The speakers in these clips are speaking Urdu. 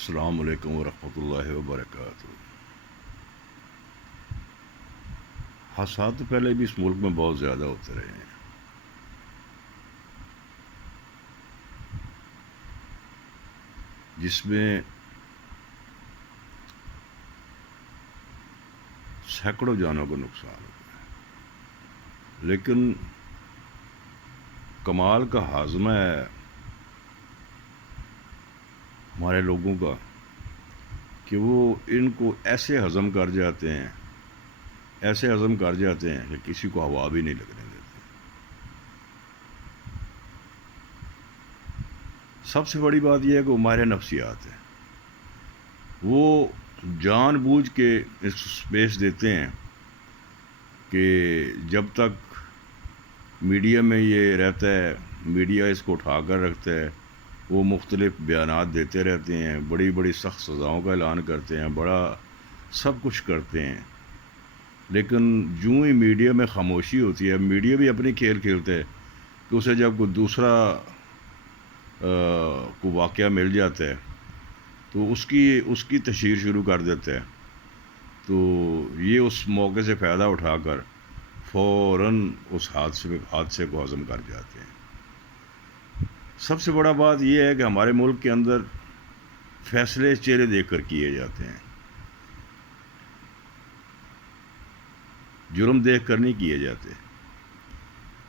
السلام علیکم ورحمۃ اللہ وبرکاتہ۔ حادثات تو پہلے بھی اس ملک میں بہت زیادہ ہوتے رہے ہیں، جس میں سینکڑوں جانوں کو نقصان ہوا ہے، لیکن کمال کا ہاضمہ ہے ہمارے لوگوں کا کہ وہ ان کو ایسے ہضم کر جاتے ہیں، ایسے ہضم کر جاتے ہیں کہ کسی کو ہوا بھی نہیں لگنے دیتے۔ سب سے بڑی بات یہ ہے کہ وہ ماہر نفسیات ہیں، وہ جان بوجھ کے اس اسپیس دیتے ہیں کہ جب تک میڈیا میں یہ رہتا ہے، میڈیا اس کو اٹھا کر رکھتا ہے، وہ مختلف بیانات دیتے رہتے ہیں، بڑی بڑی سخت سزاؤں کا اعلان کرتے ہیں، بڑا سب کچھ کرتے ہیں، لیکن جوں ہی میڈیا میں خاموشی ہوتی ہے، میڈیا بھی اپنی کھیل کھیلتا ہے کہ اسے جب کوئی دوسرا کو واقعہ مل جاتا ہے تو اس کی تشہیر شروع کر دیتا ہے، تو یہ اس موقع سے فائدہ اٹھا کر فوراً اس حادثے کو ہضم کر جاتے ہیں۔ سب سے بڑا بات یہ ہے کہ ہمارے ملک کے اندر فیصلے چہرے دیکھ کر کیے جاتے ہیں، جرم دیکھ کر نہیں کیے جاتے۔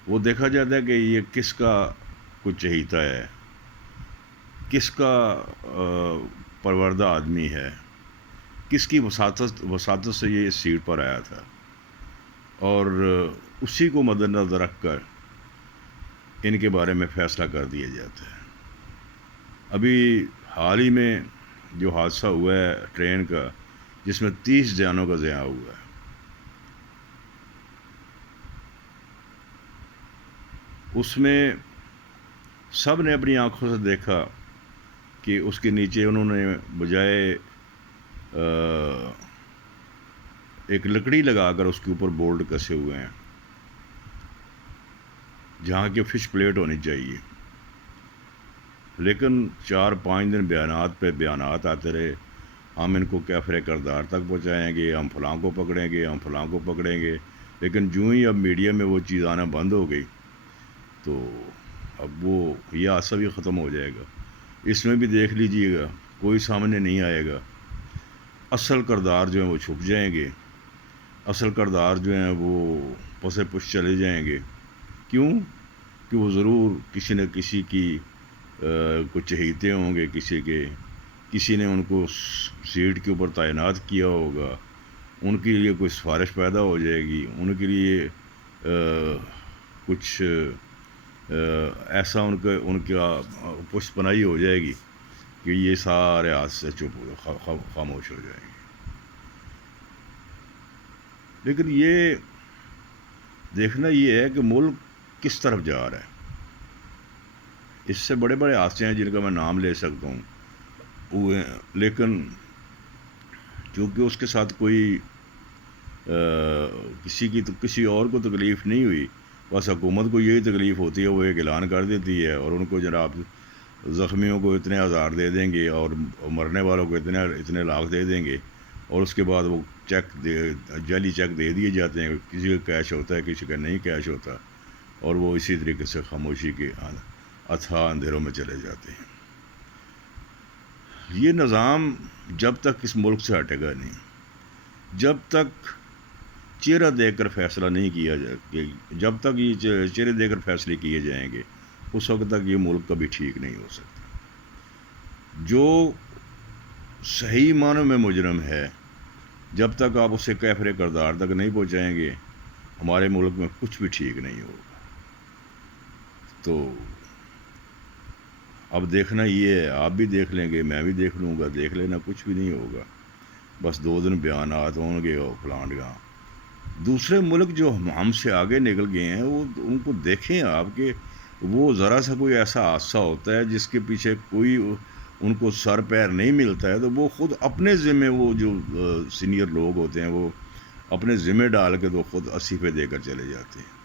وہ دیکھا جاتا ہے کہ یہ کس کا کچھ چہیتا ہے، کس کا پروردہ آدمی ہے، کس کی وساطت سے یہ اس سیٹ پر آیا تھا، اور اسی کو مد نظر رکھ کر ان کے بارے میں فیصلہ کر دیا جاتا ہے۔ ابھی حال ہی میں جو حادثہ ہوا ہے ٹرین کا، جس میں 30 جانوں کا ضیاع ہوا ہے، اس میں سب نے اپنی آنکھوں سے دیکھا کہ اس کے نیچے انہوں نے بجائے ایک لکڑی لگا کر اس کے اوپر بورڈ کسے ہوئے ہیں جہاں کی فش پلیٹ ہونی چاہیے، لیکن 4-5 دن بیانات پہ بیانات آتے رہے، ہم ان کو کیفر کردار تک پہنچائیں گے، ہم فلاں کو پکڑیں گے، ہم فلاں کو پکڑیں گے، لیکن جوں ہی اب میڈیا میں وہ چیز آنا بند ہو گئی تو اب وہ یہ حادثہ بھی ختم ہو جائے گا۔ اس میں بھی دیکھ لیجئے گا، کوئی سامنے نہیں آئے گا، اصل کردار جو ہیں وہ چھپ جائیں گے، اصل کردار جو ہیں وہ پسے پش چلے جائیں گے۔ کیوں؟ کہ وہ ضرور کسی نہ کسی کی کچھ چہیتے ہوں گے، کسی نے ان کو سیٹ کے اوپر تعینات کیا ہوگا، ان کے لیے کوئی سفارش پیدا ہو جائے گی، ان کے لیے کچھ ایسا ان کا پشت پناہی ہو جائے گی کہ یہ سارے حادثے چپ خاموش ہو جائیں گے۔ لیکن یہ دیکھنا یہ ہے کہ ملک کس طرف جا رہا ہے۔ اس سے بڑے بڑے حادثے ہیں جن کا میں نام لے سکتا ہوں ہوئے، لیکن چونکہ اس کے ساتھ کوئی کسی اور کو تکلیف نہیں ہوئی، بس حکومت کو یہی تکلیف ہوتی ہے، وہ ایک اعلان کر دیتی ہے اور ان کو جناب زخمیوں کو اتنے ہزار دے دیں گے اور مرنے والوں کو اتنے لاکھ دے دیں گے، اور اس کے بعد وہ جعلی چیک دے دیے جاتے ہیں، کسی کا کیش ہوتا ہے، کسی کا نہیں کیش ہوتا، اور وہ اسی طریقے سے خاموشی کے اتھاہ اندھیروں میں چلے جاتے ہیں۔ یہ نظام جب تک اس ملک سے ہٹے گا نہیں، جب تک چہرہ دیکھ کر فیصلہ نہیں کیا جائے، جب تک یہ چہرے دیکھ کر فیصلے کیے جائیں گے، اس وقت تک یہ ملک کبھی ٹھیک نہیں ہو سکتا۔ جو صحیح معنوں میں مجرم ہے، جب تک آپ اسے کیفر کردار تک نہیں پہنچائیں گے، ہمارے ملک میں کچھ بھی ٹھیک نہیں ہوگا۔ تو اب دیکھنا یہ ہے، آپ بھی دیکھ لیں گے، میں بھی دیکھ لوں گا، دیکھ لینا، کچھ بھی نہیں ہوگا، بس 2 دن بیانات ہوں گے اور فلانٹ گاں۔ دوسرے ملک جو ہم سے آگے نکل گئے ہیں، وہ ان کو دیکھیں آپ کہ وہ ذرا سا کوئی ایسا حادثہ ہوتا ہے جس کے پیچھے کوئی ان کو سر پیر نہیں ملتا ہے، تو وہ خود اپنے ذمے، وہ جو سینئر لوگ ہوتے ہیں وہ اپنے ذمے ڈال کے تو خود استعفے دے کر چلے جاتے ہیں۔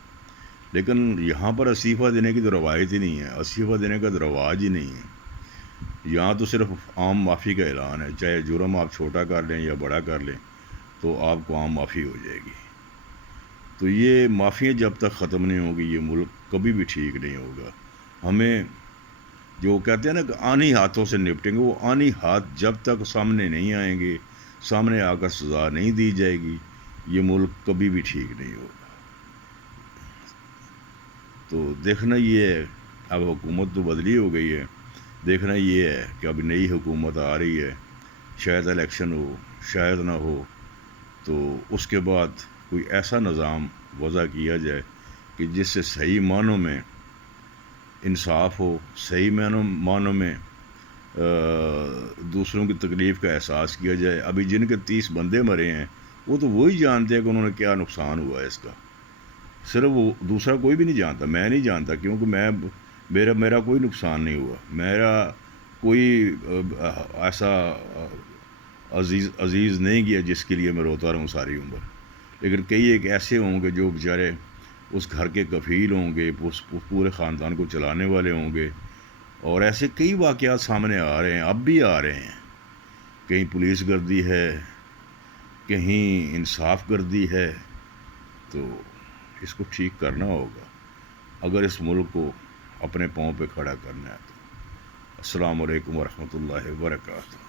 لیکن یہاں پر استعفیٰ دینے کی تو روایت ہی نہیں ہے، استعفیٰ دینے کا تو رواج ہی نہیں ہے۔ یہاں تو صرف عام معافی کا اعلان ہے، چاہے جرم آپ چھوٹا کر لیں یا بڑا کر لیں تو آپ کو عام معافی ہو جائے گی۔ تو یہ معافیاں جب تک ختم نہیں ہوں گی یہ ملک کبھی بھی ٹھیک نہیں ہوگا۔ ہمیں جو کہتے ہیں نا کہ آنی ہاتھوں سے نپٹیں گے، وہ آنی ہاتھ جب تک سامنے نہیں آئیں گے، سامنے آ کر سزا نہیں دی جائے گی، یہ ملک کبھی بھی ٹھیک نہیں ہوگا۔ تو دیکھنا یہ ہے، اب حکومت تو بدلی ہو گئی ہے، دیکھنا یہ ہے کہ اب نئی حکومت آ رہی ہے، شاید الیکشن ہو شاید نہ ہو، تو اس کے بعد کوئی ایسا نظام وضع کیا جائے کہ جس سے صحیح معنوں میں انصاف ہو، صحیح معنوں میں دوسروں کی تکلیف کا احساس کیا جائے۔ ابھی جن کے 30 بندے مرے ہیں وہ تو وہی جانتے ہیں کہ انہوں نے کیا نقصان ہوا ہے اس کا، صرف وہ، دوسرا کوئی بھی نہیں جانتا، میں نہیں جانتا، کیونکہ میرا کوئی نقصان نہیں ہوا، میرا کوئی ایسا عزیز نہیں گیا جس کے لیے میں روتا رہوں ساری عمر، لیکن کئی ایک ایسے ہوں گے جو بیچارے اس گھر کے کفیل ہوں گے، اس پورے خاندان کو چلانے والے ہوں گے، اور ایسے کئی واقعات سامنے آ رہے ہیں، اب بھی آ رہے ہیں، کہیں پولیس گردی ہے، کہیں انصاف گردی ہے، تو اس کو ٹھیک کرنا ہوگا اگر اس ملک کو اپنے پاؤں پہ کھڑا کرنا ہے تو۔ السلام علیکم ورحمۃ اللہ وبرکاتہ۔